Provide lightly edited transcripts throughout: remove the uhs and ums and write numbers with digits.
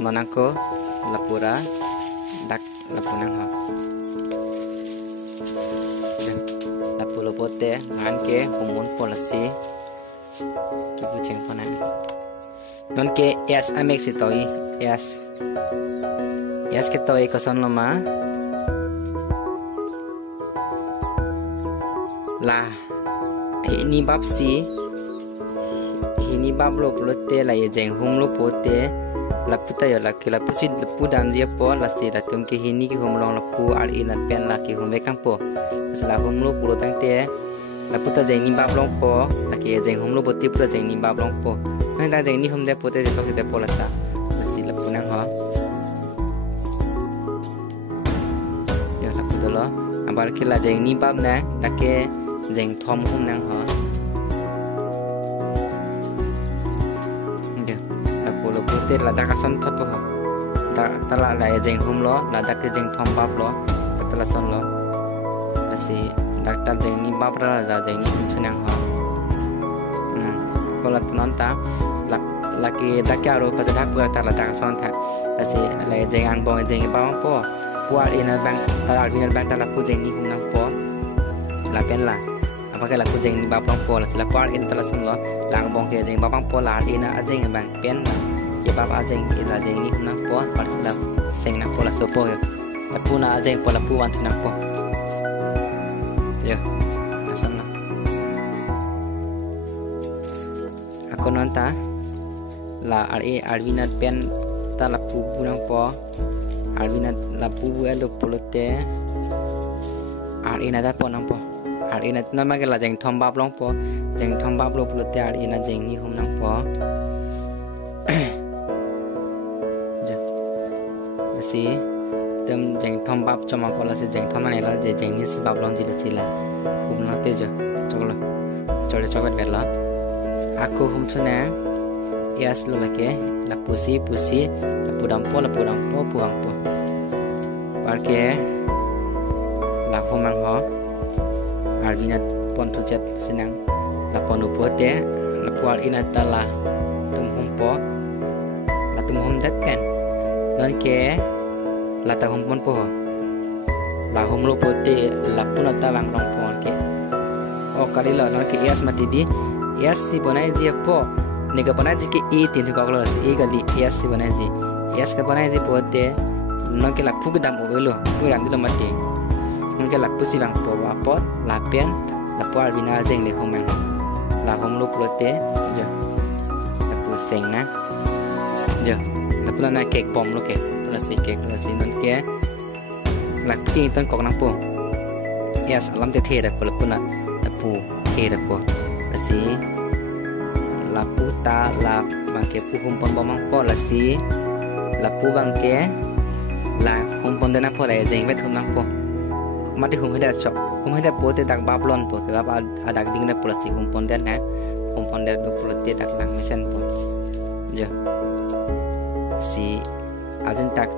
nonangko lapura dak lapunang ha lapulo pote ngan ke homun policy ki bucheng pana non ke yes amek sitoi yes ke toi koson loma la ini bab lo plote la ye jeng hum lo pote la puta yo la ke la pusi pu dam je po la si la tum ke hini ki hum long la pu al inat pen la ki hum be kang po la hum lo pulo tang te la puta jeng ni bab long po la ke jeng hum lo poti puta jeng ni bab long po nang ta jeng ni hum de pote to ke te po la ta la si la pu nang ho yo la pu lo abar ke la jeng ni bab na la ke jeng thom hum nang ho lada kason foto ta la la jeng hum lo lada ke jeng thom bab lo ta la son lo asi daktar jeng ni bab ra la jeng ni thunang ho ko la non ta la ke ta kya ro pa ta pu ta la ta son tha asi la jeng ang bong jeng ba po pu al ina bang ta al ina bang ta la pu jeng ni hum nang po la pen la apa ke la pu jeng ni bab po la sila par in ta la son lo lang bong ke jeng bab po la ina a jeng bang pen bab ajeng ila jeng ni huna po parla seng na pola sopo yo la puna ajeng pola pu wan na po yo asana ako nanta la arvinat pen ta la pu na po arvinat la pu elo polote arina da po na po arina na ma ke la jeng thom bab long po jeng thom bab lo polote arina jeng ni hum na po si tem jeng thom bab choma pola si jeng thom anela je jeng ni si bab long ji sila hum na te jo choklo chole chokat vela aku hum thuna yas lo lake la pusi la pudam po puang po parke la humang ho arvina pontu chat sinang la ponu pote la pual inata la tum hum po la tum hum dat pen non ke la ta hum pon po la hum lo pote la punata bang long pon ke o kali la non ke yes mati di yes si bonai ji po nega bonai ji ke e tin ko lo e gali yes si bonai ji yes ka bonai ji pote non ke la pug dam o lo pu ran dilo mati non ke la pusi bang po wa po la pen la po alvina jeng le hum la hum lo pote jo la pu seng na jo la pu na kek bom lo ke la si non ke la ki ton kok nang po yes alam te the da po la pu na la pu the da po la si la pu ta la bang ke pu hum pon bom po la si la pu bang ke la hum pon da na po la jeng vet hum nang po ma te hum he da chop hum he da po te dak ba plon po ke ba adak ding na po la si hum pon da na hum pon da po te dak lang mesen po jo si ajen tak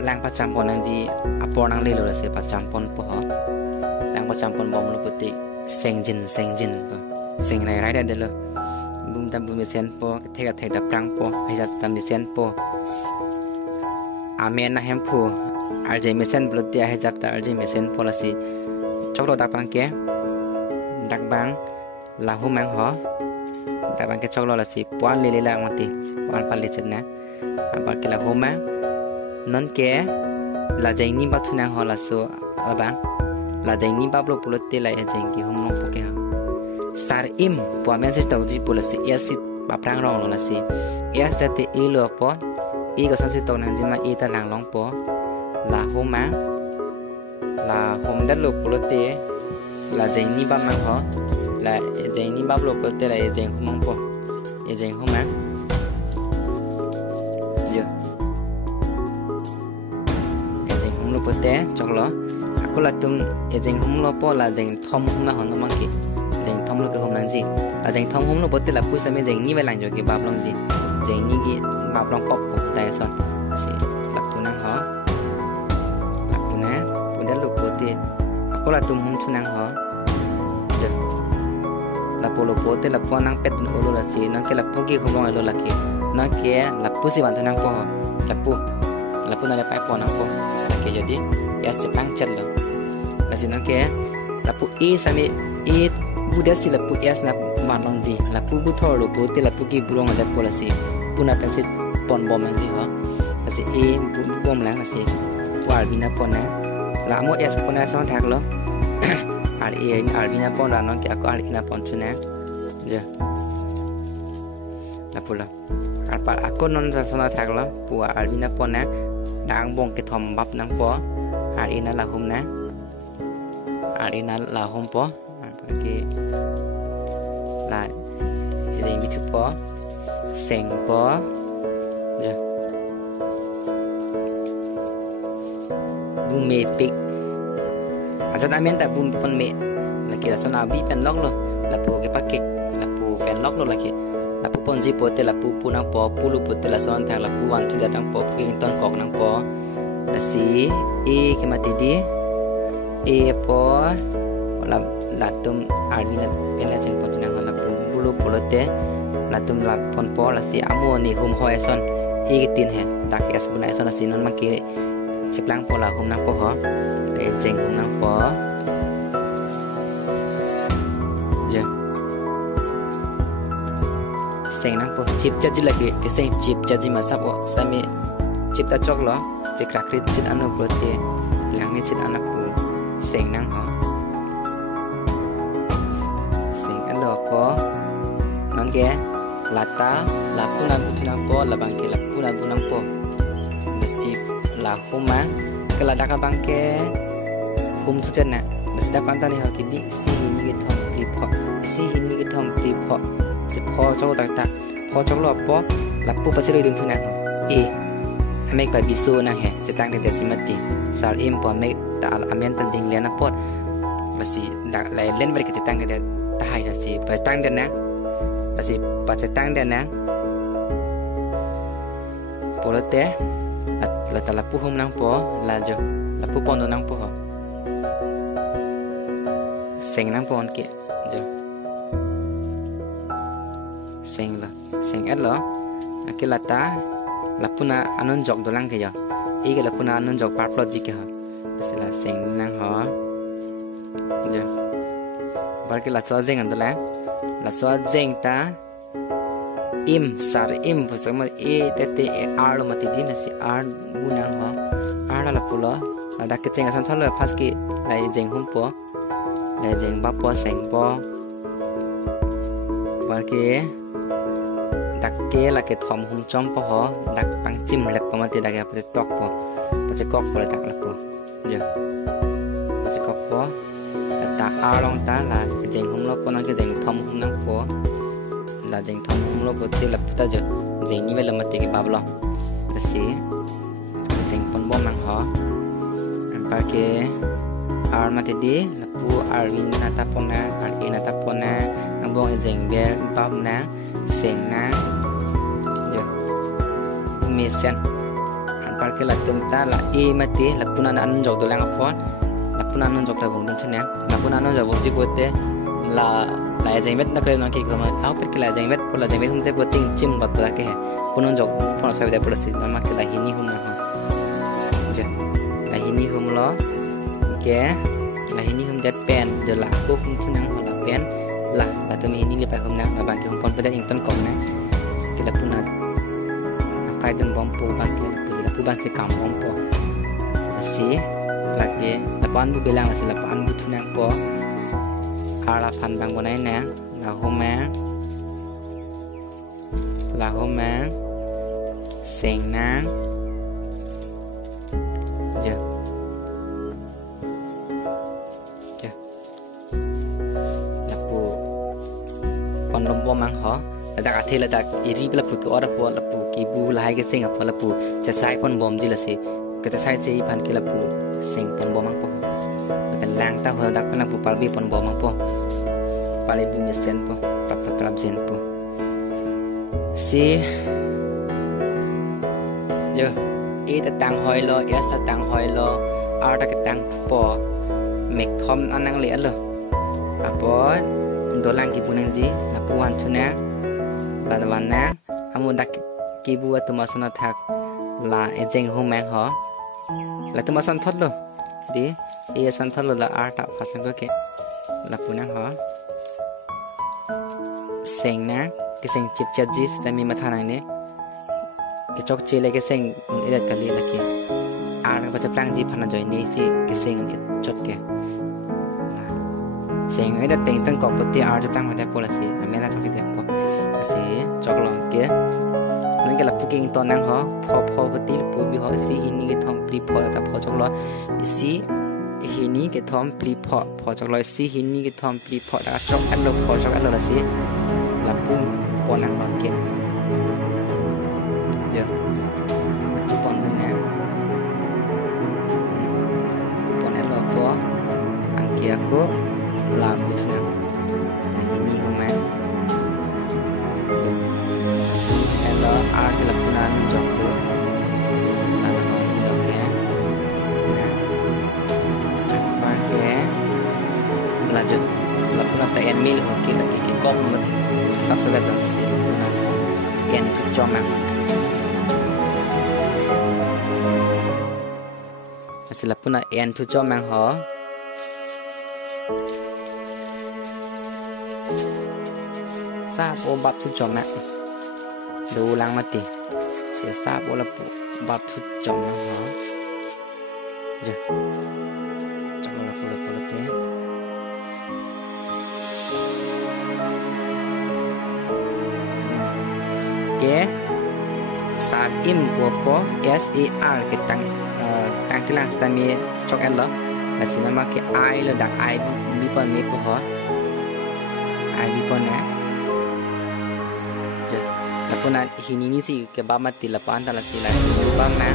lang pacampon nang ji apor nang le lo se pacampon po lang pacampon bom lo puti sengjin po seng rai da de lo bum tam bum sen po the ga the da prang po hai ja tam sen po amen na hem pu arje mesen blote hai ja ta arje mesen po la si choklo da pang ke dak bang la hu mang ho dak bang ke choklo la si puan le la mati puan pal le chen na apa ke la hu mang non ke la jeng ni ba thuna ho la so abang la jeng ni ba blo pulote la jeng ki hum long po ke sar im po men se tau ji pula si yes ba prang rong la si yes da te i lo po i ko san si to nang ji ma i ta lang long po la hu mang la hum da lo pulote la jeng ni ba mang ho la jeng ni ba blo pulote la jeng hum po jeng hum mang yo jeng hum lo pote choklo aku la tum jeng hum lo po la jeng thom hum na hon ma ki jeng thom lo ke hum nang ji la jeng thom hum lo pote la pu sa me jeng ni ba lang jo ki bab long ji jeng ni ki bab long pop ta son si la pu nang ho la pu na pu da lo pote aku la tum hum thunang ho jo la polo pote la po nang pet no lo la si nang ke la pu ki hum long lo la ki nó kia lapu si bantu nang po lapu na le pai po nang po ke jadi s chep lang chat lo basi nó kia lapu e sami e budak si lapu s na manong ji lapu bu thor lu bu te lapu ki burong ada pola si puna pensi pon bom lang ji ho basi e bu bom lang si wal bina pon na la mo s ko na son thak lo al e al bina pon la no kia ko al ina pon chu na je lapu la alpal aku non sa sona thak lo pu al bina pon na dang bong ke thom bap nang po al ina la hum na Arina là hôm po cái là đây bị thu po sen po giờ bung mê pik asal amen tak bung pon mê là kia là sana bị pen lock lo là po cái paket là po pen lock lo là kia là po pon ji po te là po nang po lu po te là son thang là po wan tu datang po pin ton kok nang po là si e cái mati di e po la tum arina pela jeng pon nang la bulu polote la tum la pon po la si amu ni hum hoi son e tin he dak es bunai son si non maki chiplang po la hum nang po ho le jeng hum nang po je seng nang po chip chaji lagi ke seng chip chaji masak po sami chip ta chok lo je krakrit chit anu prote lang ni chit anak pu seng nang ho po non ke lata la puna butunang po la bangke la puna bunang po nasi la huma ke la daka bangke hum tu chen na nasi dak kan tani ha ki bi si ni ke thom pri pho si ni ke thom pri pho si pho chok tak tak pho chok lo po la pu pa si roi ding tu na e amek pa bisu na he cetang de te simati sal im po amek ta al amen tan ding lena pot basi dak lai len ber ke cetang de hai là gì phải tăng đến nè là gì phải sẽ tăng đến nè bộ lót té là ta là pu không năng po là jo là pu pon đồ năng po sen năng pon kia jo sen ít lo cái là ta là puna anon jok đồ năng kia jo ý cái là puna anon jok par project kia là sen năng ho jo barki la so jeng andala la so jeng ta im sar im phusama e te ar lo mati din si ar bunang ho ar la pulo la dak ke jeng asan thol phas ki lai jeng hum po lai jeng ba po seng po barki dak ke la ke thom hum chom po ho dak pang chim lek pa mati dak ya pa tok po pa che kok po dak la po ya pa che kok po ta long ta là jeng hum lo po na ke jeng thom hum nang po la jeng thom hum lo po te la puta jo jeng ni vela mate ke bablo ta si jeng pon bom nang ho an pa ke ar mate di la pu ar win na ta pona ar e na ta pona ang bong jeng be bam na seng na jo mi sen an pa ke la tum ta la e mate la puna na an jo do lang po puna non jok la bong dum chne la puna non jok ji pote la jeng met na kre na ki gama au pe la jeng met pola jeng met hum te poting chim bat la ke punon jok pon sa de pola si ma ke la hini hum na ho je la hini hum lo ke la hini hum det pen de la ko hum chunang la pen la te mi hini le pa hum na ba ke hum pon pe de ing ton kom na ke la puna pai ton bom pu ban ke la pu ban se kam bom po si lagi lapan bu bilang lah lapan bu tunang po harapan bang bonai na la homa seng nang je lapu pon lombo mang ho dak athe la dak iri bla pu ko ora po lapu ki bu lai ke seng apa lapu cha sai pon bom ji la si ke cha sai se pan ke lapu seng pon bom mang poเป็นlang ta ho dak pan pu pal bi pon bom mang po pale bu mi sen po tap tap tap jen po si yo e ta tang hoi lo ya sa tang hoi lo ar ta ke tang po mek thom anang le lo apo do lang ki punan ji la puan thuna la wan na amu dak kỳ bùa tụi mà son thạc là dành hôm mang họ là tụi mà son thoát luôn đi ý son thoát luôn là art tạo phát sinh cái là phụ năng họ sen ná cái sen chip chat gì tại mình mà thằng này nè cái chọc chơi lại cái sen ý đặt cái gì là cái art cái bắt plan gì phần nào rồi nè gì cái sen này chốt cái sen ý đặt tiền tăng cọp bớt art plan mà đặt qua là gì mình là chọc cái đẹp quá gì chọc lòng kia nên cái là phụ kinh toàn năng họ phò bớt tí phụ bị họ xí hình cái thòng pli phò là tập phò chọc lo xí hình cái thòng pli phò chọc lo xí hình cái thòng pli phò đã chọc ăn lo phò chọc ăn lo là xí là phụ phò năng họ kia giờ phụ toàn năng nè phụ toàn ăn lo phò ăn kia có là phụ năng ini không mang hello art cái là phụ năng chọc được là nó được kia là chụp là phụ năng tại en mail hoặc kia là cái cop mà sắp sẽ là sẽ en cho mang sẽ là phụ năng en cho mang họ sa po bab tu chong na du lang mati se sa po la po bab tu chong na ho je chong la po la te ke sa im po s e r ke tang cái lang sta mi chok en lo la sinama ke I lo dak I bi pon ne po ho I bi pon na Lapuna hinini si ke bama tilapan tala sila bama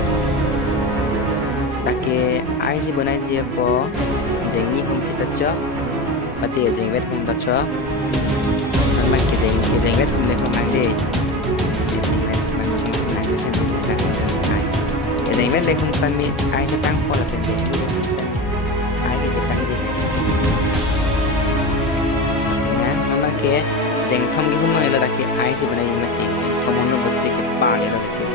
take ai si bonai je po jengi hum kita cho mati jeng vet hum ta cho mai ke jeng vet hum le hum mang de jeng vet mang sing mang sen ke jeng vet le hum san mi ai se tang po la pen de ai ke tang de na mama ke jeng thom ki hum ne la ke ai si bonai ni mati Tomono beti ke pare lo ke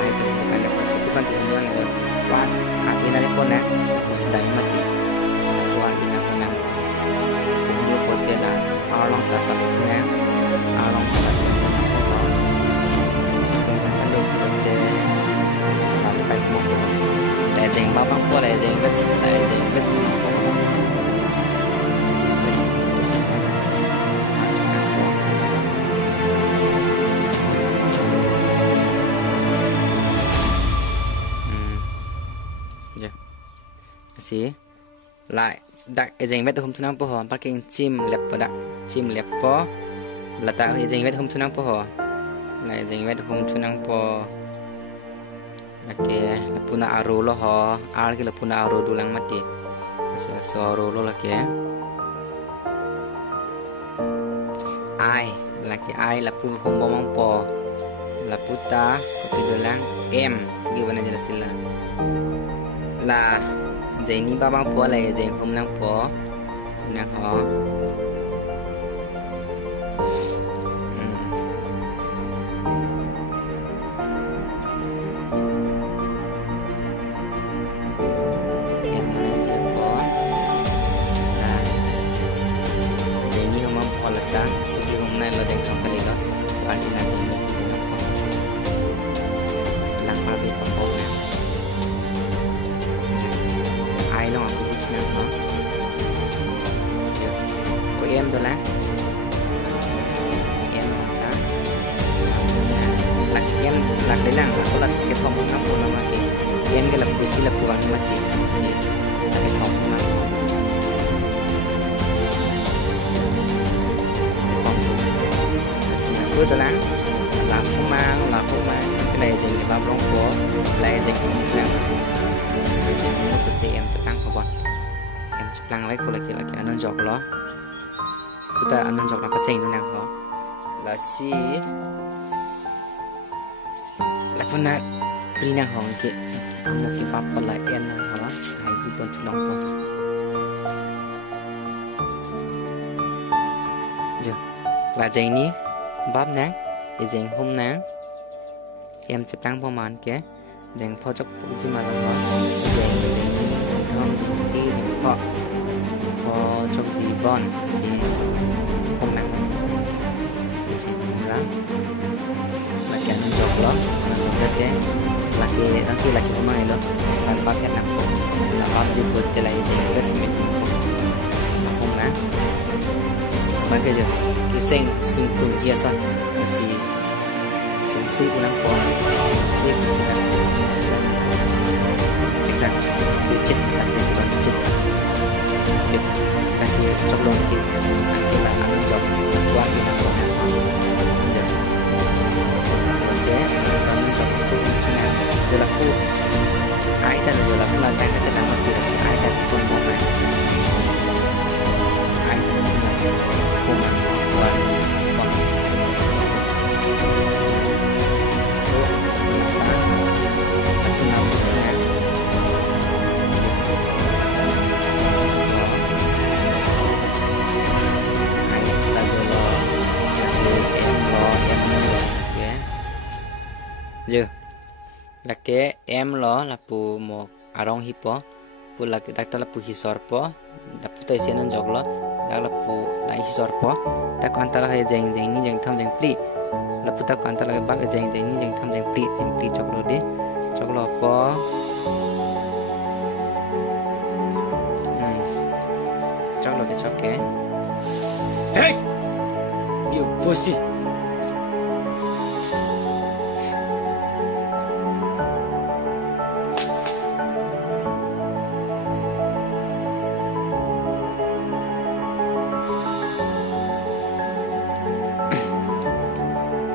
ai to ke kan dapat se tuan ke mulan ke tuan akhirnya le pona usdai mati sa tuan ina pona ko pote la along ta pa thina along ta ke tung kan lo pote la le pai mo ko la jeng ba bang po la jeng bet si lại đặt dành vết hôm thứ năm po ho parking chim lẹp po đặt chim lẹp po là tạo dành vết hôm thứ năm po ho lại dành vết hôm thứ năm po là kia là puna aro lo ho ar kia là puna aro dulang mati asal soro lo là kia ai là kia ai là pun hôm bom po là puta kopi dulang em gimana jelasin là dạy ni ba bang po lại dạy hôm nang po nang ho em nói dạy po dạy ni hôm po là ta thì hôm nay là dạy không cái đó bạn đi làm dạy ni thì nó po lang ba biết po nè ai nó cũng thích nhau đó của em đó là em ta là em là cái làng là có là cái thòng nó của nó mà cái em cái là của si là của anh mà cái si là cái thòng mà si cứ đó là không mang cái này dành cái bao lông của lại dành cái làng em sẽ tăng vào bọn em sẽ tăng lấy của lại cái anh dọc đó kita anh dọc nó có chênh nào đó là si là phần nào đi năng hỏng kia một cái pháp còn lại em nào đó hay đi tuần lòng không giờ là dành ní bóp nát để dành hôm nắng em chụp đăng phong màn kia dành phô chọc phụ chi mà làm đó dành không đi dành phô chọc gì bon gì không nặng gì ra là cái nó chọc đó là cái nanti lagi rumah itu tanpa kena selama jemput ke lain jadi resmi aku mah bagi je kiseng sungkung dia son masih sumsi ulang pon sumsi sudah cekak cek nanti juga cek nanti coblong kita nanti lah anu job buat kita pon ya oke suami job itu jelaku ai ta là jelaku là cái chất lượng thì là sự ai ta cũng không phải ai ta cũng là không mà và còn giờ là cái em lo là pu một arong hipo pu là cái đặc là pu hisor po là pu tay sen jog lo là pu là hisor po ta còn ta là hay jeng jeng ni jeng tham jeng pli là pu ta còn ta là cái bắp jeng jeng ni jeng tham jeng pli jog lo đi jog lo po jog lo cái jog cái hey you pussy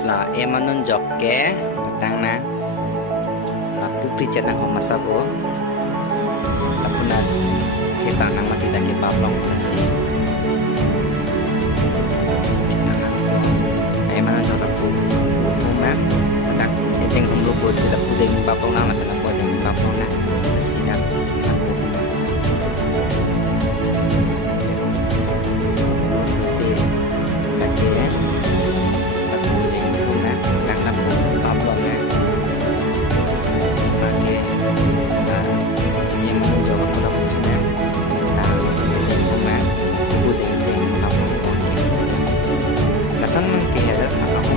là em ăn jok ke tang na là putri chana ho masabo là puna kita nama kita ke bablong si em ăn jok pu ma tak jeng hum lo bot la pu jeng bablong na la pu jeng bablong na si da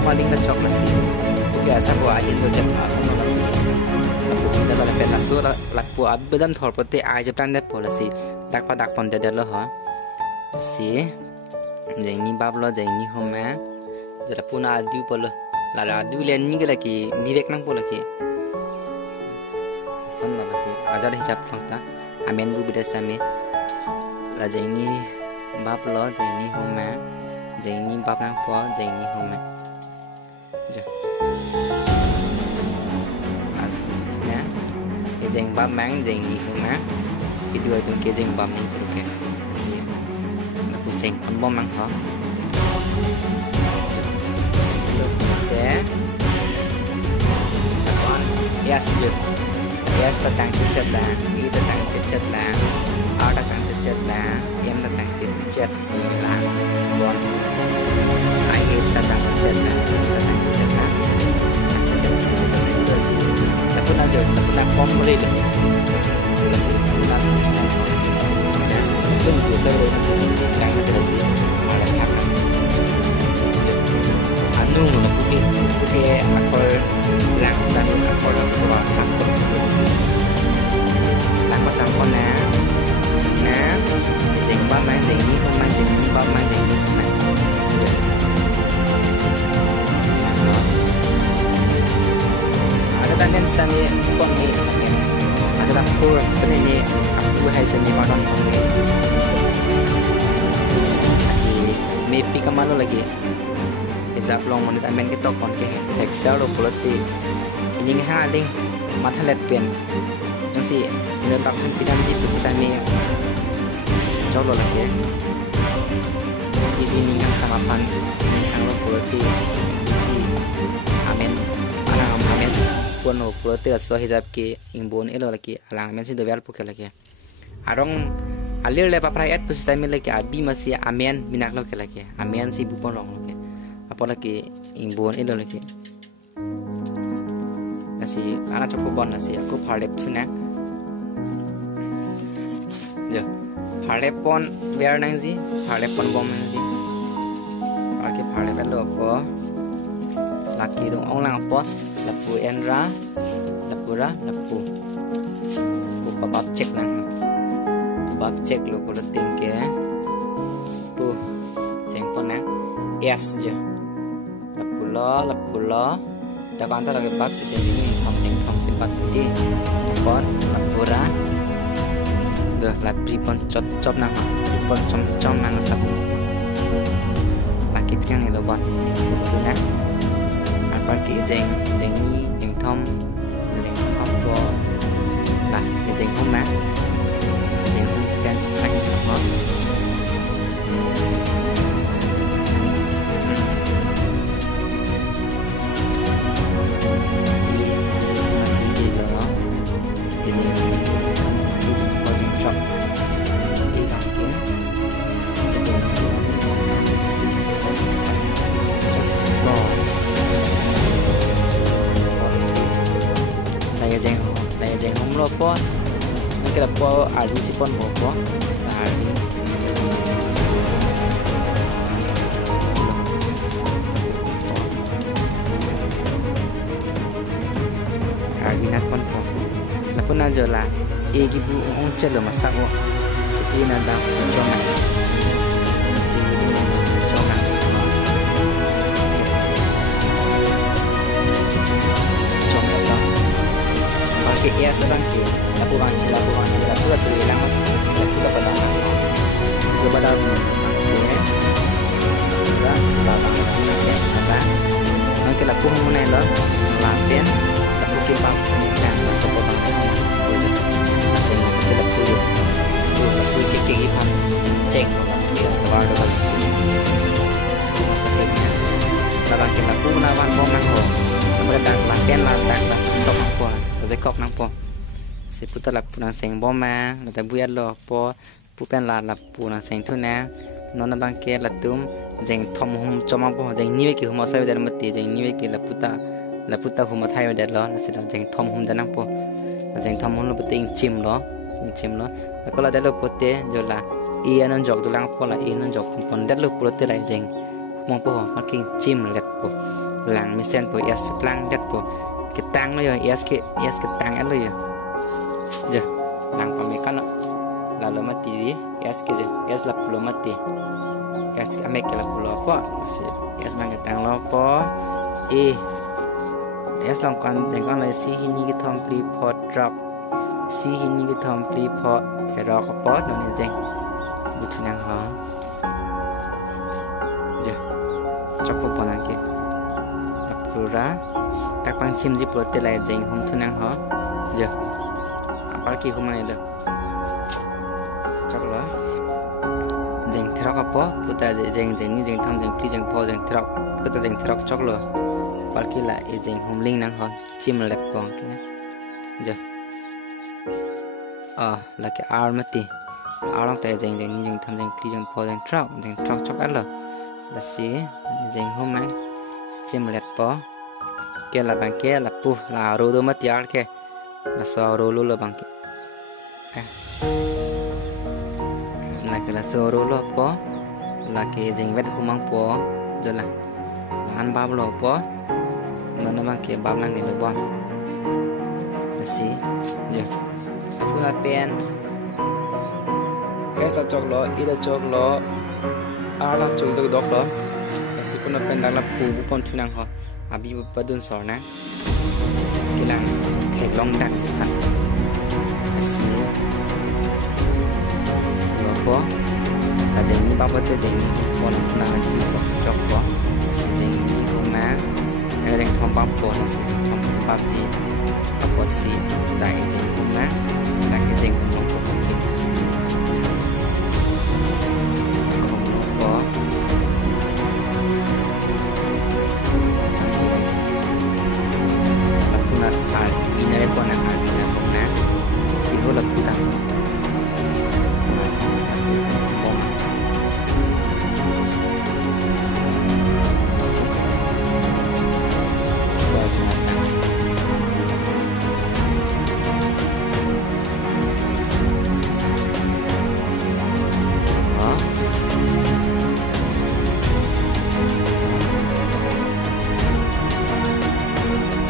paling cocok nasi juga sabu ahin do jam asam nasi lapu dalam level lasu lapu abdam thor pote ai japan de polisi dak pon de lo ha si jengni bablo jengni home jara puna adu polo la adu len ni gala ki vivek nang polo ki chon la ki ajar hijab thongta amen bu bidasame la jengni bablo jengni home jengni bab nang po jengni home jeng bab mang jeng ni kuma video tung ke jeng bab ni ke si na pusing bom mang ho ke yes yes ta tang chất là y ta tang chất là a ta tang chất là em ta tang chất là bon ai ta tang chất là ta tang chất là aku nak jauh, aku nak komplain. Masih nak. Itu biasa boleh kan ada sih. Ada apa? Anu putih akor langsam akor sekolah akor. Lang macam kona. Nah, jeng ba mang jeng ni không mang jeng ni ba mang jeng ni không mang. Tanen sani poni ajaran pur penini aku hai seni padon poni lagi mepi kamalo lagi ejap long monit amen ke tok pon ke hexal lo poloti ini ha ling mathalet pen nasi ini tak pidan ji pusami jolo lagi ini nang samapan ini hang lo poloti si amen amen pun ho prote so hijab ke ingbon elo laki alang men si dovel puke laki arong alir le paprai et pu sistem laki abi masi amen minak lo ke laki amen si bupon long laki apa laki ingbon elo laki Nasi anak cukup bon nasi aku parlep tu nak. Jo, parlep pon biar nang si, parlep pon bom nang si. Pakai parlep belo apa? Laki tu orang lang apa? Lapu enra, lapura, lapu. Buka bab cek nang. Bab cek lo kalau tingke. Tu, ceng pon nang. Yes je. Lapu lo. Dah kanta lagi bab jadi ni thom sifat di pon lapura. Tu lapri pon cop nang. Pon com nang sapu. Laki piang ni lo bon. Tu nang. Apa ki jeng ni jeng thom po lah jeng thom nang. Jeng pian chai ho. Jeng hom lo po ni kira po ali si pon po ali nat pon po la pun ajo la e gi bu on chelo masak wo si e na da jom ya sedang ke lapu bangsi lapu kat tu hilang lapu kat pada ke pada ya dah ya apa nanti lapu mana lah lapian lapu kipas dan sokong bangkai masih kita lapu tu lapu kiki pam cek dia keluar dari sini kalau kita lapu nawan bomang ho berdatang lapian lantang tok apaจะกอกนังปอสิพุทธลับปูนังเสียงบ่มาเราจะบุยหล่อปอผู้เป็นลาลับปูนังเสียงทุนนะนอนบางเกลัดตุ้มเจงทอมหุมจอมปอเจงนิเวกิหุมใส่เดลมติเจงนิเวกิลับพุทธหุมไทยเดลล้อสิเราเจงทอมหุมเดนังปอเจงทอมหุมเราไปติงชิมล้อแล้วก็เราได้เราปเตจละอีนันจอกตุลังปอละอีนันจอกปนได้เราปเตไรเจงมองปอมากินชิมเล็ดปอหลังมีเส้นปอเอสพลังเด็ดปอkita tang lo ya, yes kita tang lo ya, je, lang pamekan lo, lalu mati di, yes ke je, yes lah pulau mati, yes amek lah pulau apa, yes bang kita tang lo apa, yes long kan lo si ini kita hampir pot drop, si ini kita hampir pot kerok apa, noni jeng, butuh nang ha, je, cukup pun lagi, pura. Tak pancim di pulau telai jeng hom tu nang ho, je, apa lagi hom ni le, cakap lah, jeng terok apa, putar jeng ni jeng tham jeng pli jeng po jeng terok, putar jeng terok cakap lah, apa lagi lah, jeng hom ling nang ho, cim lep pong, je, lagi ar mati, ar orang tay jeng ni jeng tham jeng pli jeng po jeng terok cakap lah, lasi jeng hom nang, cim lep po. Ke la bangke la pu la ro do mat yar ke la so ro lo la bangke la ke la so ro lo po la ke jeng vet humang po jo la lan bab lo po na bangke bab nang ni lo bon si je fu la pen ke sa chok lo ida chok lo ala chok do dok lo si pun pen la pu bu pon thunang ho abi padun sorna kilang thek long dang pat si lopo ta jeng ni baba te jeng ni pon na ti ko chok ko si jeng ni ko ma jeng thom bab ko na si thom bab ji ko si dai jeng ko ma la ke jeng ko ko ki ko Bina pon nak bina pon nak, ihu lapu tak.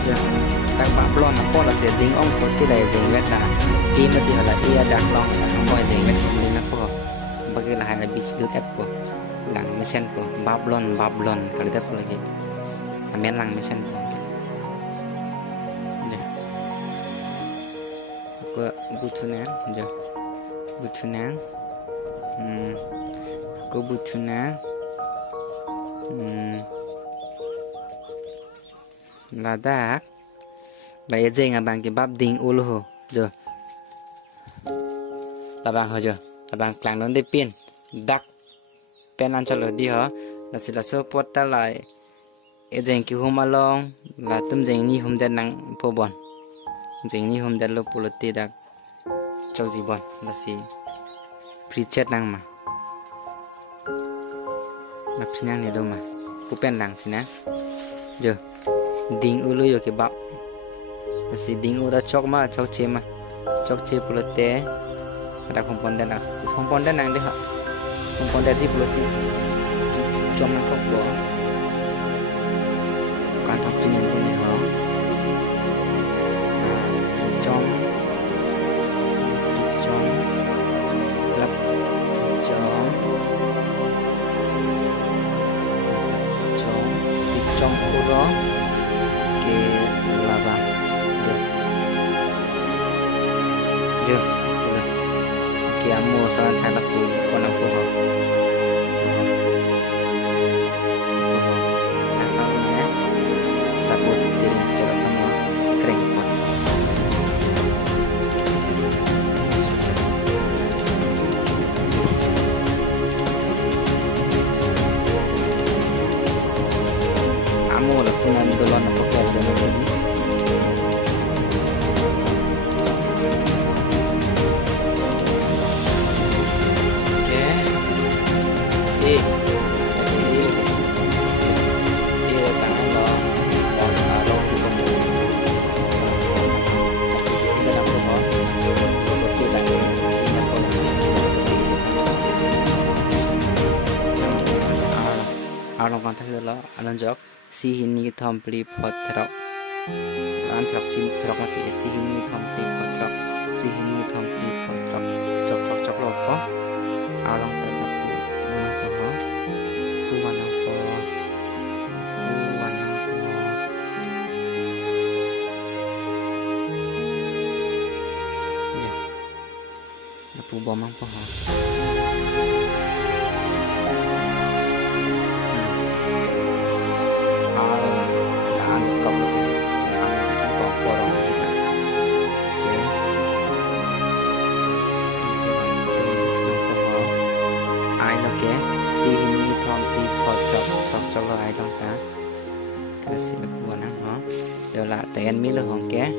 giờ tak bạc lon nó có là sẽ tính ông có tí này dành vết là im thì là ia đặc long là mọi dành vết lên nó có bagi là hai bị chịu tép của làng mesin của Babylon kalau tép lagi amen làng mesin của aku butuh nang giờ butuh nang aku butuh nang là đạc vậy dễ bằng cái bắp đinh ulu giờ là bằng giờ là bằng càng lớn để pin đắc pen ăn cho lửa đi hả là sẽ là số pot ta lại dễ kiểu hôm along là tâm dễ ni hôm đen nắng po bon dễ ni hôm đen lo politi đắc cho gì bon là si preachet nang mà nhang này đâu mà ku pen nang sini giờ ding ulu yo ke bab si ding udah cok ma cok ce pulute ada komponen nang deh komponen di pulute com nang kok bo kan thap sini ho com lap com uro ke lava giờ kia mua sang thay đặc biệt còn là phù hợp nhé sabut tiring cara sama kering kuat amu lah punan dolon apa kaya dengan ini Along kontak dulu, alon jok si ini tompli potrok, alon trok si trok mati si ini tompli potrok, si ini tompli potrok, cok lopo, along terjok si mana po, ya, napu bomang po ha. Giờ là tiền mi là hòn ké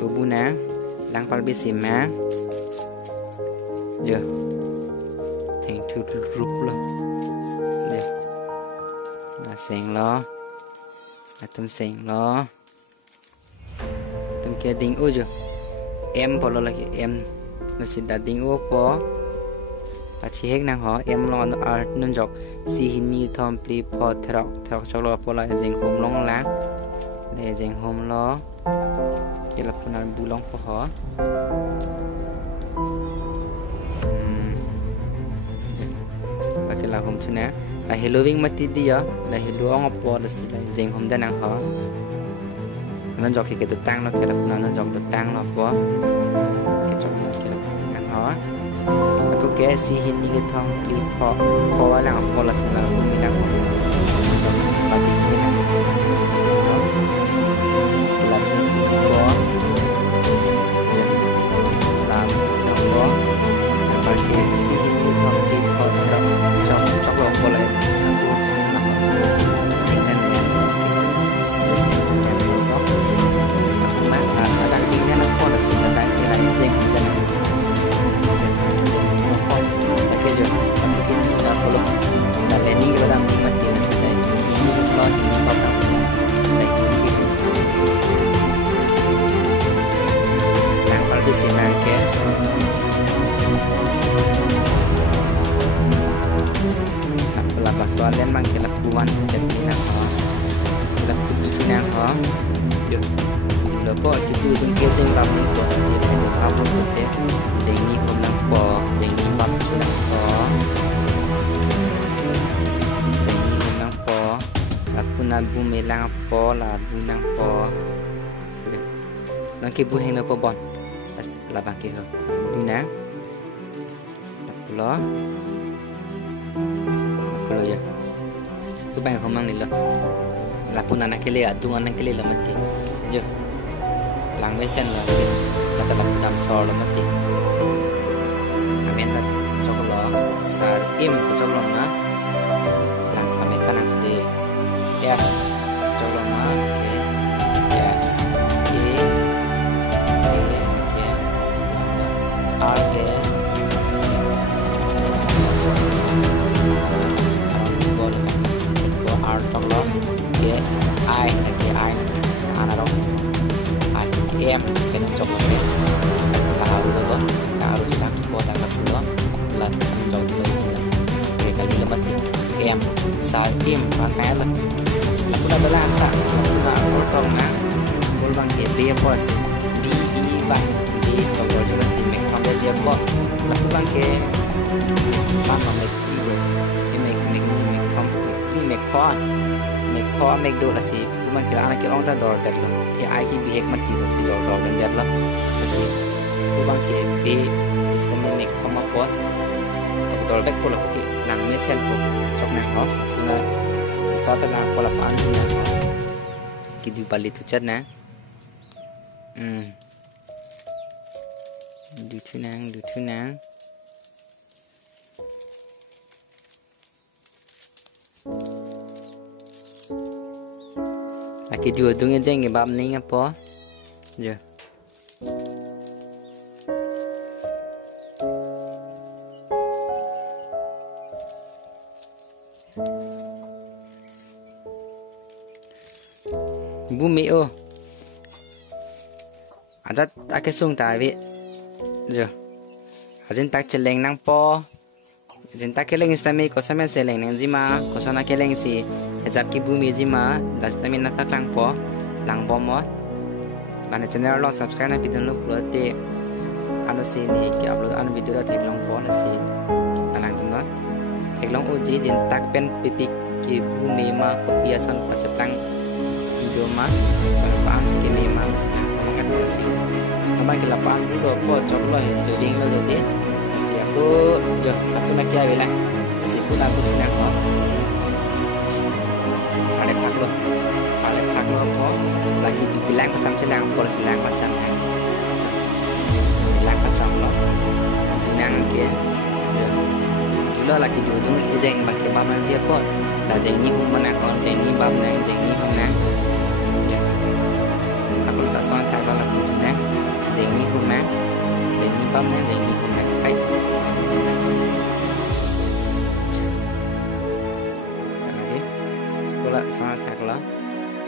cô bu ná lang pal bị xìm má giờ thành thứ rụp luôn giờ là sèn lo là tâm sèn lo tâm kia đinh u giờ em bỏ lagi em nó xin đặt đinh u po chỉ hết năng họ em lo ở nên dọc si hình thom pli po thọc cho lo po lại dành hôm long lá để dành hôm lo đây là phần nào bù long po họ và cái là hôm thứ nè là Halloween mà tí đi á là Halloween ông po là dành hôm đa năng họ nên dọc cái tăng nó cái là phần nên dọc được tăng nó po cái trong cái là năng họ aku ke si hini ke thong li po wala ang pola sila kumilang pati kumilang kilam po lam po pati si hini thong li po chok lo pola aku dengan ada dengan pola sila dan kira jeng dan mungkin dah kalau dah landing pada mati mati lah sudah ini soalnya mang ke lapuan jadi nang ho lapu tu nang ho yo lo po kitu tung ke jeng bab ni po ye ke jeng bab po te jeng ni ko nang po jeng ni bab tu nang po jeng ni nang po lapu nan bu me lang po la bu nang po nang ke bu heng na po bon la bang ke ho du nang lapu lo kalau ya tu bang ho mang ni lo lapu nan ke le atu nan ke le la mati jo lang me sen la la ta lapu dam so la mati amen ta choklo sar im choklo na lang amen ka nang de yes choklo na ke yes e r ke R choklo ke I ke I ana ro I em ke nang choklo ke la ro lo ka ro chi tak ko ta ka lo la chok lo ke ka li lemat em sai im pa ka la la puna bela ta la ro tong na ko bang ke be po se d e bang d choklo ju la ti me ka be je po la pu bang ke pa ma me ki ro ke me kom ni me kho me do la si man kira ana ki ong ta dor tet lo ki ai ki bihek mati la si dor dor den det lo si ku bang ke be system me kho ma po dor bek po la ki nang me sen po chok na ho na cha ta na po la pan na ki du bali tu chat na du thu nang Aki dua tunggu jeng ke bab ni apa? Je. Bumi o. Ada tak kesung tabi. Je. Ajin tak celeng nang po. Ajin tak keleng istami ko sama seleng nang jima ko sana keleng si hezap ki bumi jima last time na taklang po lang bomot lana channel lo subscribe na video lo te ano si ni ki upload an video ta long po na si anang no long uji jin tak pen pipik ki bumi ma ko pia san pacetang video ma san pa si ki me ma si mangat lo si abang ki lapan dulu po chok lo heading lo de si aku yo aku nak kia bilang si ku nak tu nak ko ada pak lo po lagi di bilang macam silang pol silang macam kan silang macam lo dinang ke lo lagi dudung ejeng pakai baman siapa lah jeng ni mana kalau jeng ni bam nang jeng ni hom nang aku tak soal tak kalau lagi nang jeng ni hom nang jeng ni bam nang jeng ni hom nang ai kalau soal tak kalau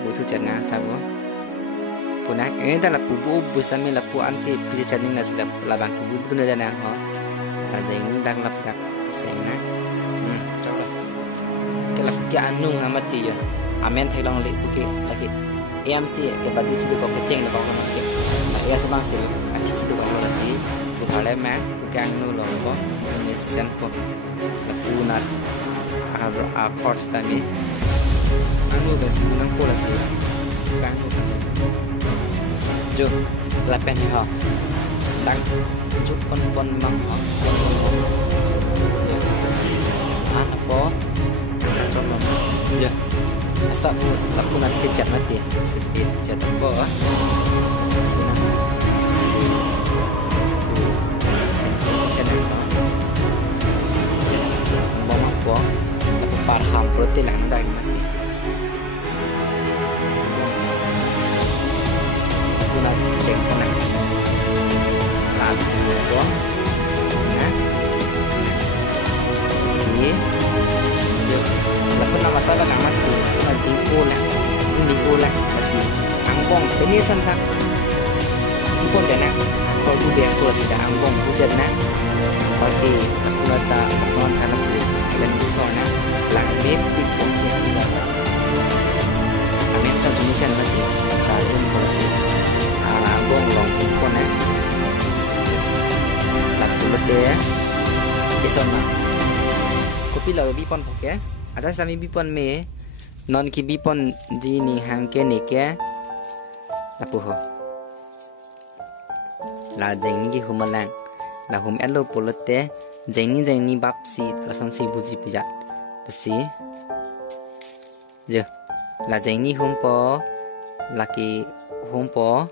butuh cerna sabu punak ini tak lapu bu sami lapu anti bisa cerna nasi labang kibu benar dan ho ada ini bang lap tak sena coba kalau kita anu ngamati ya amen thelong le buke lagi AMC ke bagi situ kau keceng le kau nak ya sebang sih api situ kau lagi bukan mak bukan anu loh kau mesin kau lapu nat akord tadi anu besi menang pola sih kan jo lapen ho đang chúc con mong họ ăn bó cho nó giờ sao là cô ăn cái chặt mất tiền tiền chặt tấm bó bó mắc bó là cô bà hàm protein lắng đây mất tiền cô ăn chèn con này đó si lapan nama sahabat nak mati nanti ulang ini ulang masih angbong penisan tak pun dan nak kalau tu dia kalau sudah angbong hujan nak kalau di aku letak pasangan tanam dan busana lang beb bipon poke ada sami bipon me non ki bipon ji ni hangke neke tapuho la jeng ni ki humalang la hum elo polote jeng ni bapsi rason si buji puja tasi je la jeng ni hum po laki hum po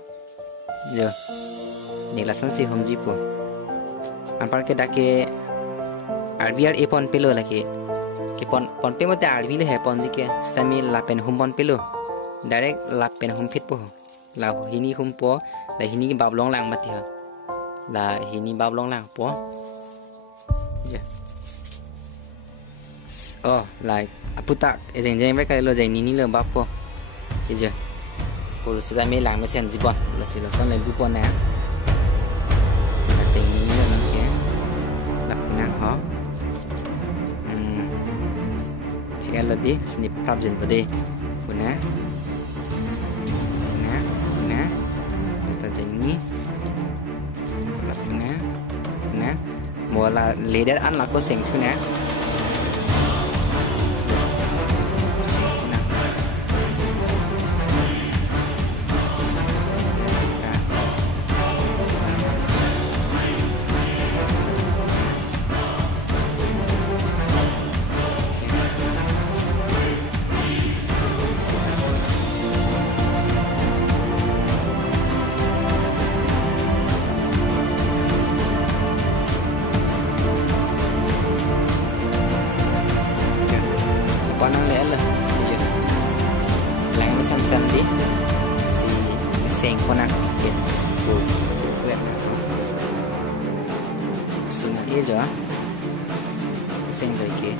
je ni rason si hum ji po ampar ke dake arbiar epon pelo laki ke pon pe mate arbi le he pon ji ke sami lapen hum pon pelo direct lapen hum fit po la hini hum po la hini ki bablong lang mati ha la hini bablong lang po je oh like aputak jeng ba kale lo jeng ni lo bap po si je ko si da me lang me sen ji bon la si la son le bu po na la jeng ni lo na ke lap na ha theo là đi snip prab jen pade puna ta jeng ni lap na mo la leader an la ko seng thu na Panang le lah si je lang ni san di si seng pona ke tu si kuat suna ye jo seng doi ke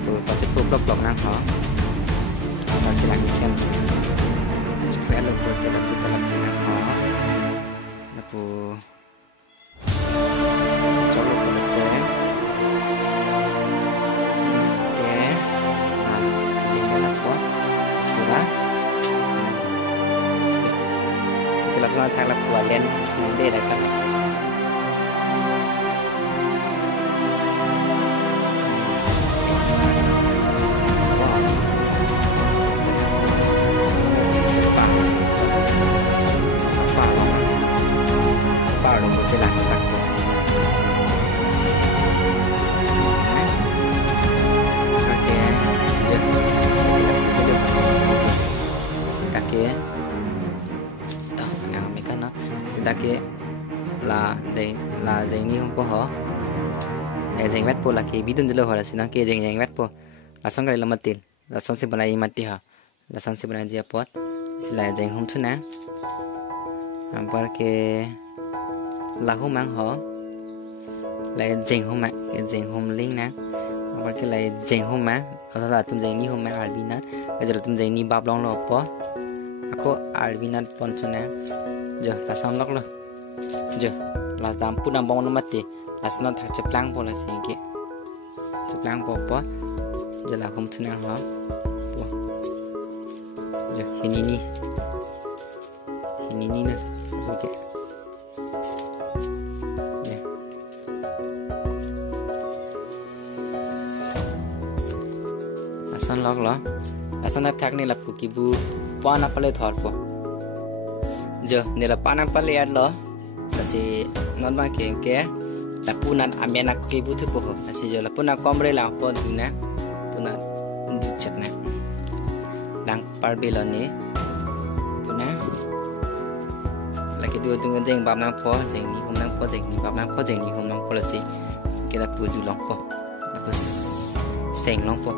apu pasal blok nang ha amal ke lang sen si kuat lo ko te la nang ha apu Langsung thang la kwa len de da kan Paro mo te lang tak to okay dake la jeng ni hum po ho e jeng vet po la ke bidun dilo ho la sina ke jeng vet po la song kali lamatil la song se banai mati ha la song se banai dia pot sila jeng hum thuna ampar ke la hum mang ho la jeng hum ling na ampar ke la jeng hum ma la tum jeng ni hum ma albina ke tum jeng ni bablong lo po ako albina pon thuna jo la son lok lo jo la dam pu nam bong no mate la sna tha cheplang po la sing ke cheplang po po jo la khom thuna ha po jo hini ni na oke ya la son lok lo la son thak ni la pu ki bu pa na pale thor po jo nila panang paliat lo kasi non ba ke la punan amena ke butu po kasi jo la punan komre la po duna punan du chetna lang parbe lo ni puna lagi dua tunggu jeng bab nang po jeng ni hum nang po jeng ni bab nang po jeng ni hum nang po la si ke la pu du long po la pu seng long po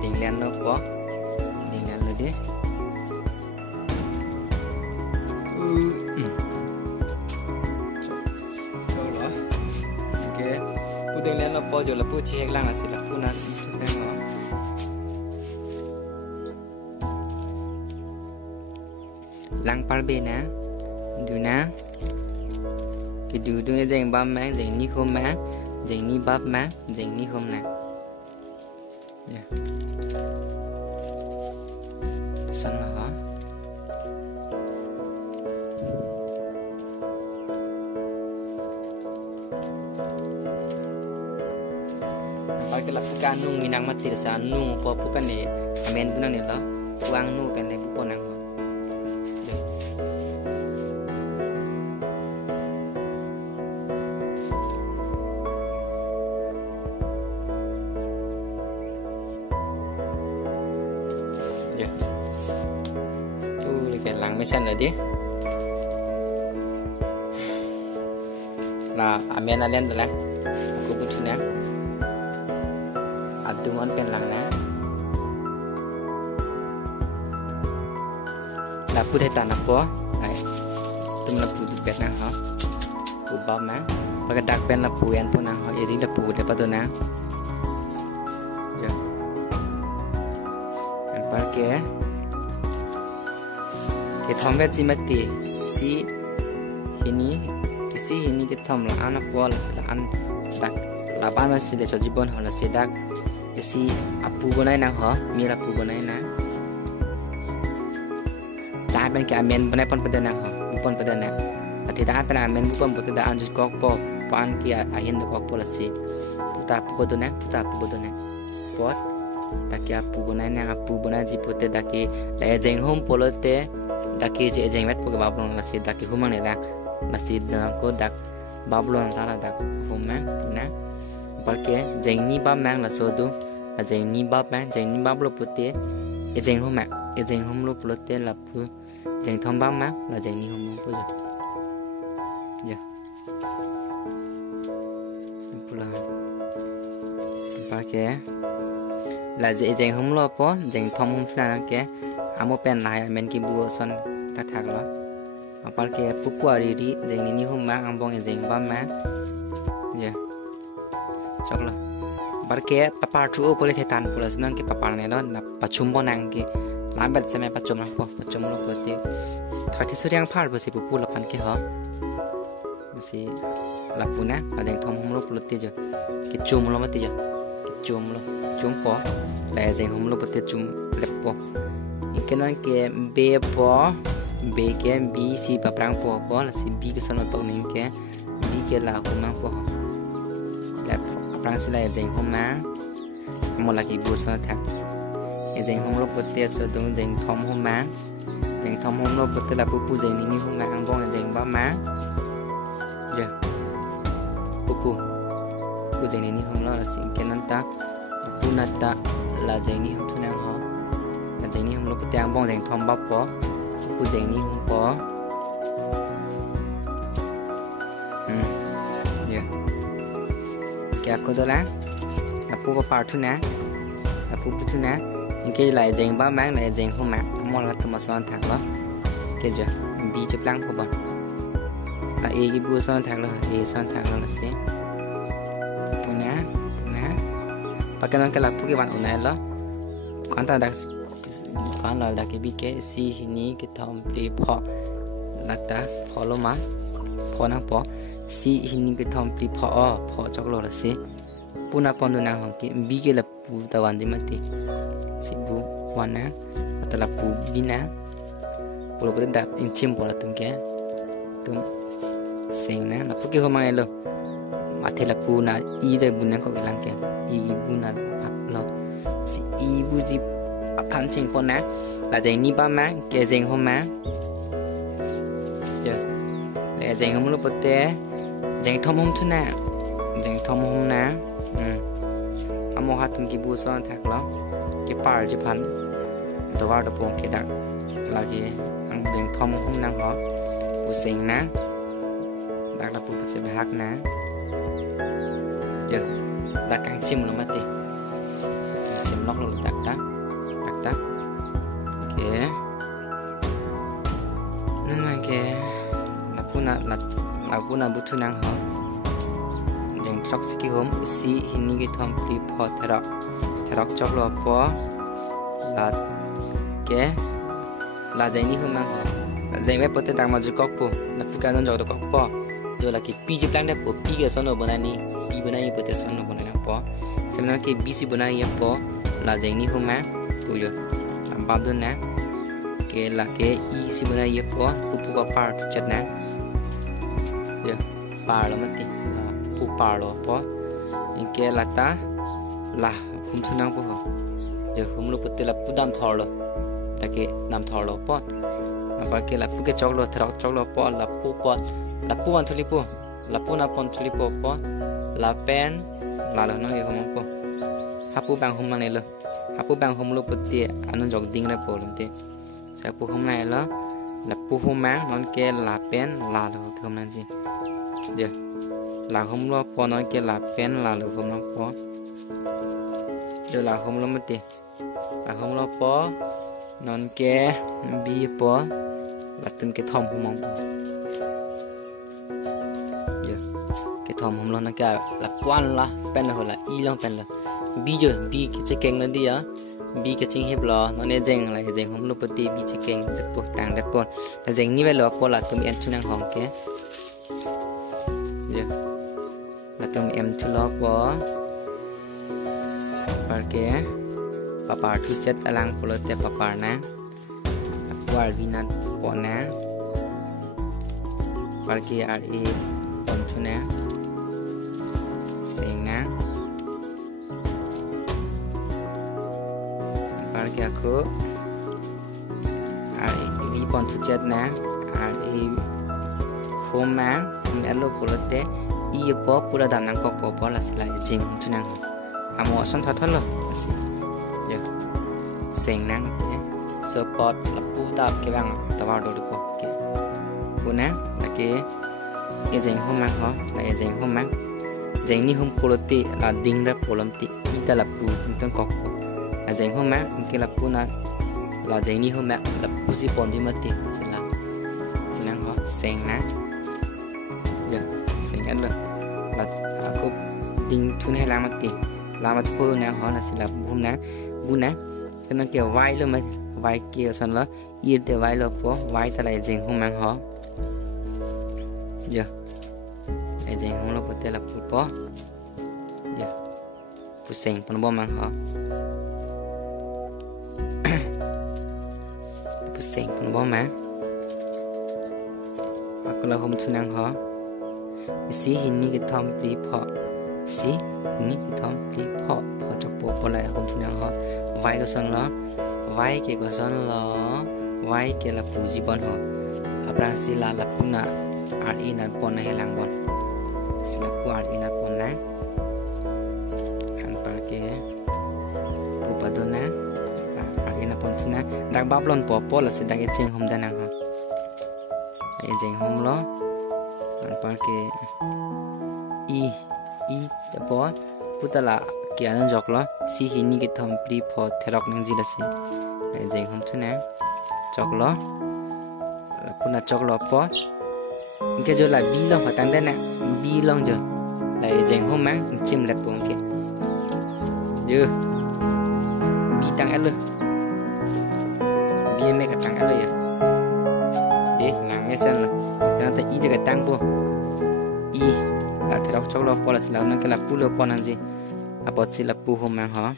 dinglan lo po dinglan lo deh oke pu dinglan lo po jo la pu chi hek lang asila pu nan lang par be na du na cái điều đừng dành ba má dành ni hôm má dành ni bắp má dành ni hôm nè xuân là hả cái là bukan nung minang mati sa nung po po pani amen bunan nila uang nu pani po nang ya tu cái lang mesan là đi là amen alen tu lang aku butuh na tu món pen lang ná là phu thay tàn là po này tu là phu pet nang hả phu bom má và cái đặc pen là phu en phu nang hả vậy là phu để bắt đầu ná giờ anh bắt cái thom vết gì mất tì si hini cái thom là ăn po là ăn đặc là ban masih để cho jibon hoặc là sedak si apu bonai nang ho mira apu bonai na ta ben ke amen bonai pon pada nang ho upon pada na ati ta pen amen upon pada da anjus kok po pan ki ahin de kok pola si puta apu bodona pot ta ki apu bonai ji pote da ki la jeng hom polote da ki je jeng met po bablon la si da ki humang ne la si da ko dak bablon ta la dak homa na porque jeng ni ba mang là số du là jeng ni ba lo putih jeng hom lo putih là pu jeng thom ba mang là jeng ni hom lo pu ya pula porque là jeng hom lo po jeng thom hom sa ke amo pen lai men ki bu son ta thak lo porque pukuari di jeng ni hom mang ambong jeng ba mang ya choklo barke papa thu pole the tan pula senang ke papa ne lo na pachum bonang ke lambat same pachum na po pachum lo pote thaki suryang phar basi pu la phan ke ha basi la puna pa jeng thom hom lo pulute jo ke chum lo mati jo chum po la jeng hom lo pote chum lep po ikenan ke be po be ke b si paprang po la si b ke sono to ning ke b ke la hom na po prang sila jeng hom na mo lagi bu so thak jeng hom lo pote so dung jeng thom hom lo pote la pu jeng ni hom na ang bong jeng ba ma ya pu jeng ni hom lo la sing kenan ta pu na ta la jeng ni hom thu nang ho la jeng ni hom lo pote ang bong jeng thom ba po pu jeng ni hom po aku tu lah, aku papar tu na, aku tu na, ini lại jeng ba mang lại jeng hom mak, mau lah tu masalah thak lah, kerja, bi je pelang pun, lah ibu son thak lah, son thak lah sih, punya, pakai orang kelap punya wan unai lah, kan tak ada, kan lah ada ke bi ke si ini kita beli po, nata po lo mah, po nang po. Si ini kita beli po coklat lah sih, puna pondu nang hongki, bigi lah pu tawan di mati, si bu wana, atau lah pu bina, pulau pada dak incim pola tum ke, tum seng na, lah pu ke homang elo, mati lah pu na i dah bu nang kau ilang ke, ibu na lo, si ibu ji apan cing pon na, lah jeng ni ba ma, ke jeng hom ma, ya, lah jeng hom lo pote. Jeng thom hom tu na amo hatum ki bu son thak lo ki par je phan to war da pong ke dak lagi ang jeng thom hom nang ho bu sing na dak la pu pa che hak na ya dak kang chim lo mati chim lok lo dak ta ke nan ma ke la puna butu nang ho jeng trok siki hom si hini ki thom pri pho therok chok lo po la ke la jeng ni hom nang ho jeng me pote tang ma ju kok po la puka non jok do kok po rồi là cái pi chụp lang đấy po pi cái son nó bữa nay pi bữa nay bữa tết son nó bữa nay po xem nó cái bi si bữa nay po là dành ní hôm má phụ rồi làm bao đơn nè cái là cái y si bữa nay po pu có par chất nè giờ par là mất đi pu par rồi po những cái là ta là hôm thứ năm po giờ hôm lúc bữa tết là pu đam thọ rồi là cái đam thọ rồi po apa ke la pu ke chocolate po la pu an thuli po la pu na pon thuli po la pen la lo no ye hom po hapu bang hom này lo hapu bang hom lo puti anu jog ding ra po lente sa pu hom này lo la pu hom mang non ke la pen la lo hom nan ji je la hom lo po non ke la pen la lo hom no po je la hom lo mati la hom lo po non ke bi po là từng cái thom không mong giờ cái thom không lo nó cả là quan là pen là hồi là y long pen là bi giờ bi cái chơi keng lên đi á bi cái chơi hiệp lo nó nên dành lại dành không lo bớt đi bi chơi keng được bộ tàng được bộ là dành như vậy lo po là tụi em chú năng hỏng kia giờ là tụi em chú lo po par kia papa thu chất alang po lo te papa na wal binat pona parki ari pontuna senga parki aku ari vi pontu chat na ari homa melo polote i po pura danang ko po la sila jing tunang amo son thot lo si yo seng nang support là pu ta cái bang ta vào đồ được cái pu nè là cái dành hôm mang họ là dành hôm mang dành như hôm politi là đinh ra politi ita là pu cái cọc là dành hôm mang cái là pu là dành như hôm mang là pu si pon gì mất thì sẽ là năng họ sen nè giờ sen cái là aku đinh thun hay làm mất thì làm mất pu nè họ là sẽ là bu nè cái nó kiểu vai luôn mà vai kia xong đó yên từ vai lột phố vai ta lại dành không mang họ giờ lại dành không lo có thể là phụ bó giờ phụ sen phụ bó mang họ phụ sen phụ bó má và có là không thu năng họ xí hình như cái thom pli phọ xí hình như cái thom pli phọ chọc bộ lại không thu năng họ vai có xong đó vai ke goson lo vai ke la puji bon ho apra sila la puna ari nan pon na helang bon sila pu ari nan pon na han par ke pu padona ari na pon tuna dak bablon po la sida ke ching hom danang ho ai jeng hom lo han par ke i po putala kia nó giọt lo si hình như cái thầm pri phò thẹt năng gì là gì này dành không thế nào chọc lo pun là chọc lo po cái chỗ là bi long phải tăng đến nè bi long giờ lại dành không mang chim lẹt buông kia giờ bi tăng ăn luôn bi mấy cái tăng ăn luôn để làm nghe xem là nó thấy ý cho cái tăng buông i là thẹt chọc lo po là gì là nó cái là pu lo po năng gì apa sila pu hom mang ho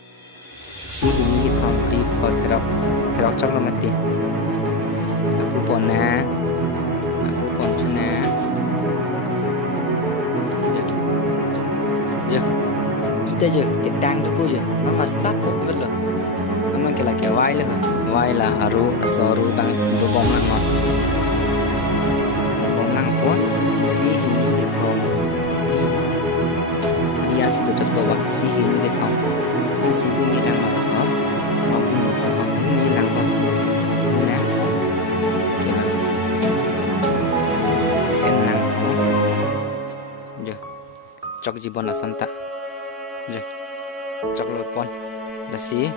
si ini thom ti po therok chok lo mati pu pon na pu pon chu na giờ ita giờ cái tang pu giờ nó mà sắp bộ vật lo nó mang cái là cái vai là haru asoru bang tu bong mang ho bong mang po si ini cái thom si tu chất bầu si hình cái thòng si bumi lang mà họ bumi lang mà si bumi lang cái là em lang giờ chọc gì bon là santa giờ chọc lột bon là si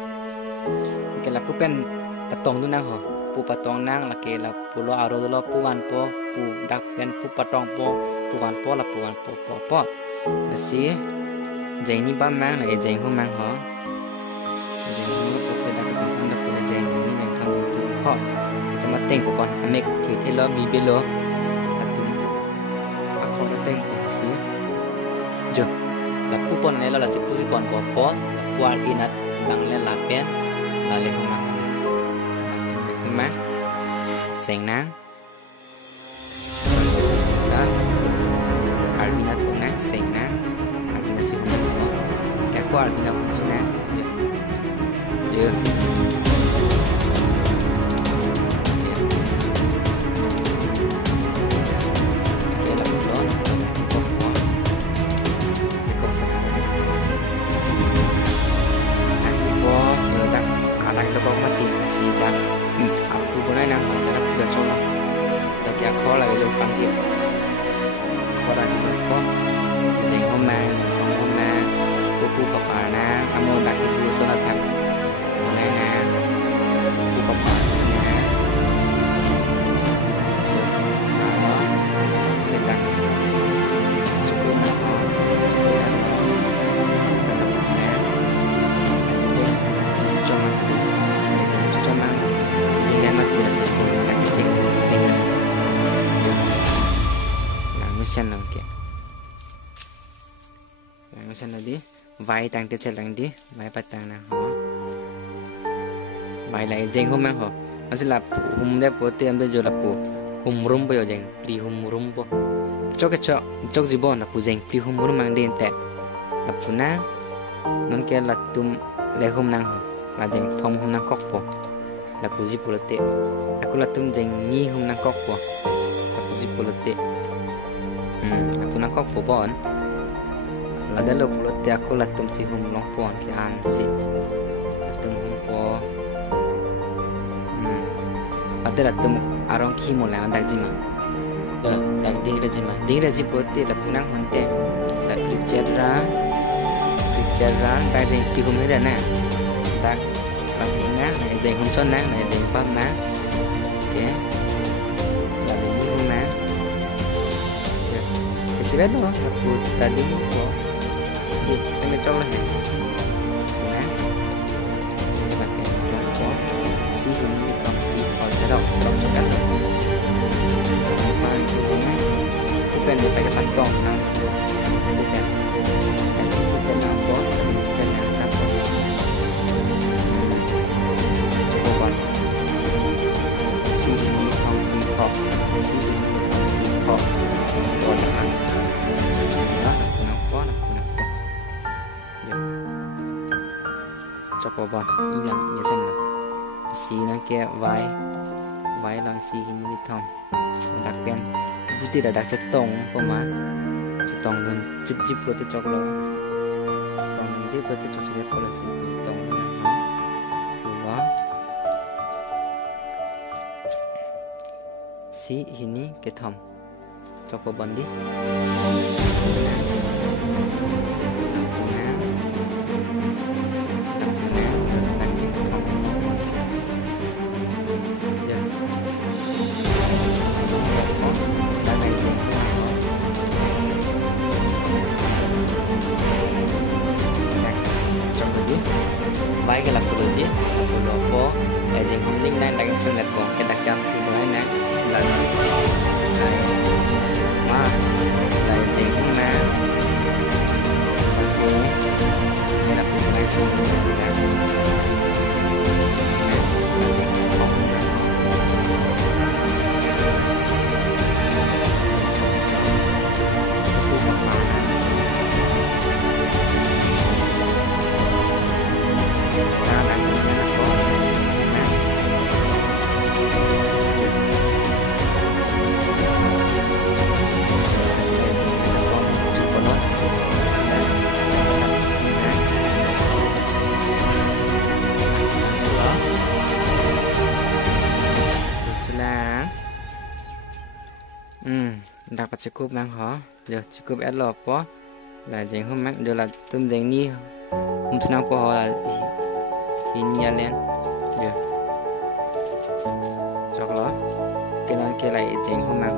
cái là pen patong tu nang ho pu patong nang là cái là pu lo aro lo pu wan po pu dak pen pu patong po pu wan po là pu wan po là si dành như ba mang lại dành không mang họ dành như có thể đặt trong con đập là dành như dành trong cái họ thì mà tên của con mẹ thì thấy lo bị bê lo là tụi jo la pu pon le la si pu si pon po pual inat bang le la pen la le homa ma seng nang ta albina pun nang seng nang albina si homa ka ko albina pun si nang yo di vai tang te chelang di mai patang na ho vai lai jeng hom mang ho masila hum de pote am de jola pu hum rum bo jeng pri hum rum bo chok jibon na pu jeng pri hum rum mang den te na pu na non ke la tum le hum nang ho la jeng thom hum nang kok po la pu ji pulote aku la tum jeng ni hum nang kok po la pu ji pulote aku nang kok po bon ada lo pulote aku la tum si hum long pon ki an si tum hum po ada la tum arong ki mo la dak jima dak ding ra ji pote la punang honte la prichara dak jeng ti hum hera na dak la punang na jeng hum son na jeng pam na ke la jeng ni hum na isi bedo aku tadi po sampai coba ya, nah, pakai tombol si ini tombol kalau coba bukan dia pakai pantong, nah, bukan, dan itu channel bot, channel satu, coba si ini tombol, si ini tombol, bodoh, coba ingat biasa na si na ke vai lang si ini di thom dak pen itu tidak dak cetong pema cetong dan cicip prote coklo cetong di prote coklo kalau si cetong na si ini ke thom coba bandi baik ke laku dia aku lopo jeng hom ning nan dak sun let bong ke dak jam ti mai na lan ma lai jeng hom na ni la pu mai chu na dapat cukup nang ho giờ cukup ad lo po là jeng hôm mắc giờ là tum jeng ni hôm sunang po ho là ini alen giờ chok lo cái nó kia lại jeng hôm mắc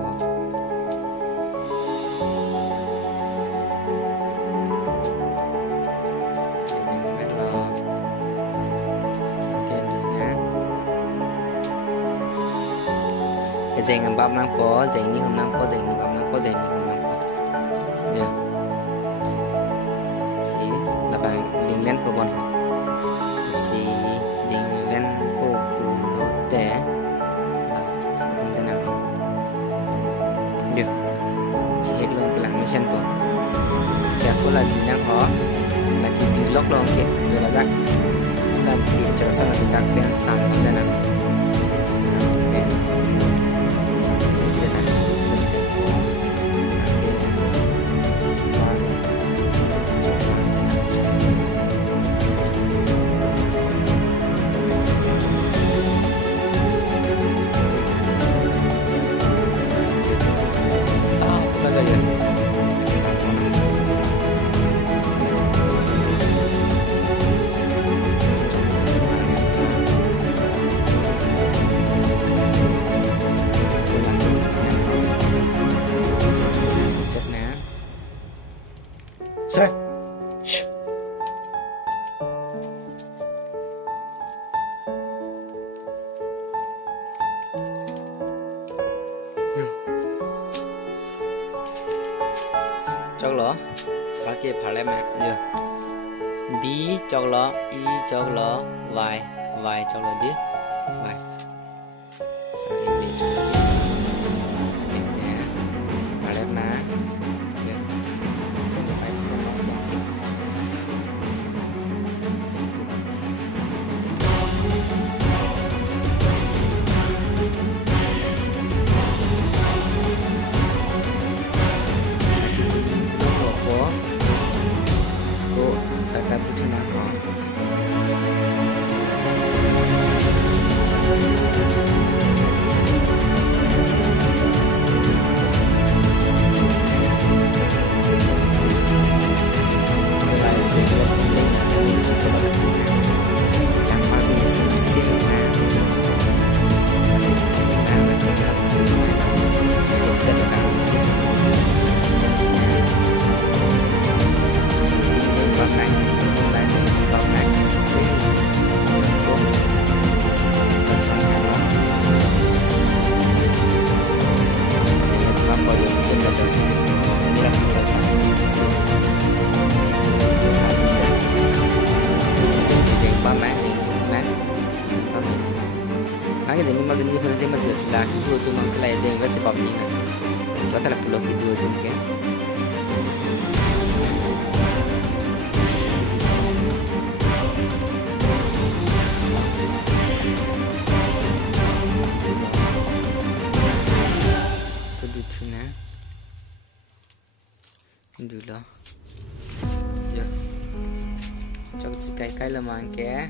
jeng bab nang po jeng ni hom nang po jeng ni bab nang po jeng ni hom nang po ya lên của bọn họ si đình lên của bù lô tè là không thể nào được chỉ hết luôn cái làng mission của chả có là gì năng họ là cái từ lốc luôn kịp rồi là rắc là bị trở sang là sự đặc biệt sáng không thể nào Sai. Shh. chọc lọ phải kia phải lại mẹ giờ bí chọc lọ y chọc lọ vài vài chọc lọ đi vài sao em đi chọc lọ nè phải lại má phải Tata Pucina cái gì nhưng mà gần như hơn thế mà được là cái vừa tôi mang cái này dây vẫn sẽ bọc như là có thể là pulau gitu tuh kan Kedutuna dulu ya cok cái là mang cái